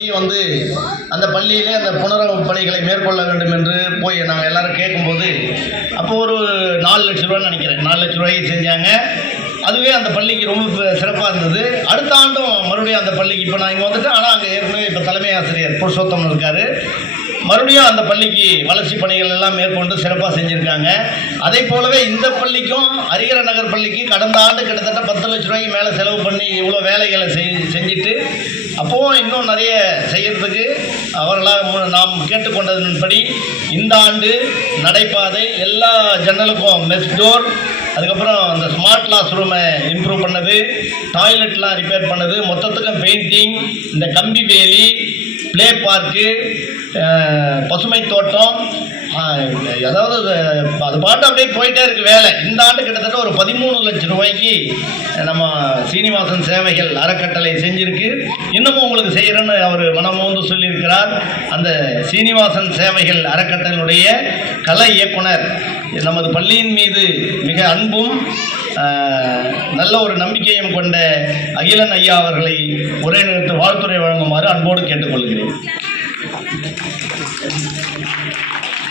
வந்து அந்த பள்ளியிலே அந்த புனரமைப்பு பணிகளை மேற்கொள்ள வேண்டும் என்று போய் நாங்கள் எல்லாரும் கேட்கும்போது அப்போ ஒரு 4 லட்ச ரூபான்னு நினைக்கிறேன், 4 லட்ச ரூபாய்க்கு செஞ்சாங்க. அதுவே அந்த பள்ளிக்கு ரொம்ப சிறப்பாக இருந்தது. அடுத்த ஆண்டும் மறுபடியும் அந்த பள்ளிக்கு இப்போ நான் இங்கே வந்துட்டேன். ஆனால் அங்கே ஏற்கனவே இப்போ தலைமை ஆசிரியர் புருஷோத்தம் இருக்கார். மறுபடியும் அந்த பள்ளிக்கு வளர்ச்சி பணிகள் எல்லாம் மேற்கொண்டு சிறப்பாக செஞ்சுருக்காங்க. அதே போலவே இந்த பள்ளிக்கும் அரியர நகர் பள்ளிக்கு கடந்த ஆண்டு கிட்டத்தட்ட 10 லட்ச ரூபாய்க்கு மேலே செலவு பண்ணி இவ்வளோ வேலைகளை செஞ்சுட்டு அப்போவும் இன்னும் நிறைய செய்கிறதுக்கு அவர்களாக நாம் கேட்டுக்கொண்டதன்படி இந்த ஆண்டு நடைபாதை, எல்லா ஜன்னலுக்கும் மெஸ் டோர், அதுக்கப்புறம் அந்த ஸ்மார்ட் கிளாஸ் ரூமை இம்ப்ரூவ் பண்ணது, டாய்லெட்லாம் ரிப்பேர் பண்ணது, மொத்தத்துக்கும் பெயிண்டிங், இந்த கம்பி வேலி, ப்ளே பார்க்கு, பசுமை தோட்டம், அதாவது அது பாட்டு அப்படியே போயிட்டே இருக்குது வேலை. இந்த ஆண்டு கிட்டத்தட்ட ஒரு 13 லட்சம் ரூபாய்க்கு நம்ம சீனிவாசன் சேவைகள் அறக்கட்டளை செஞ்சுருக்கு. இன்னமும் உங்களுக்கு செய்கிறேன்னு அவர் மனமோந்து சொல்லியிருக்கிறார். அந்த சீனிவாசன் சேவைகள் அறக்கட்டளையுடைய கலை இயக்குனர் நமது பள்ளியின் மீது மிக அன்பும் நல்ல ஒரு நம்பிக்கையும் கொண்ட அகிலன் ஐயா அவர்களை ஒரே நேரத்தில் வாழ்த்துரை வழங்குமாறு அன்போடு கேட்டுக்கொள்கிறேன்.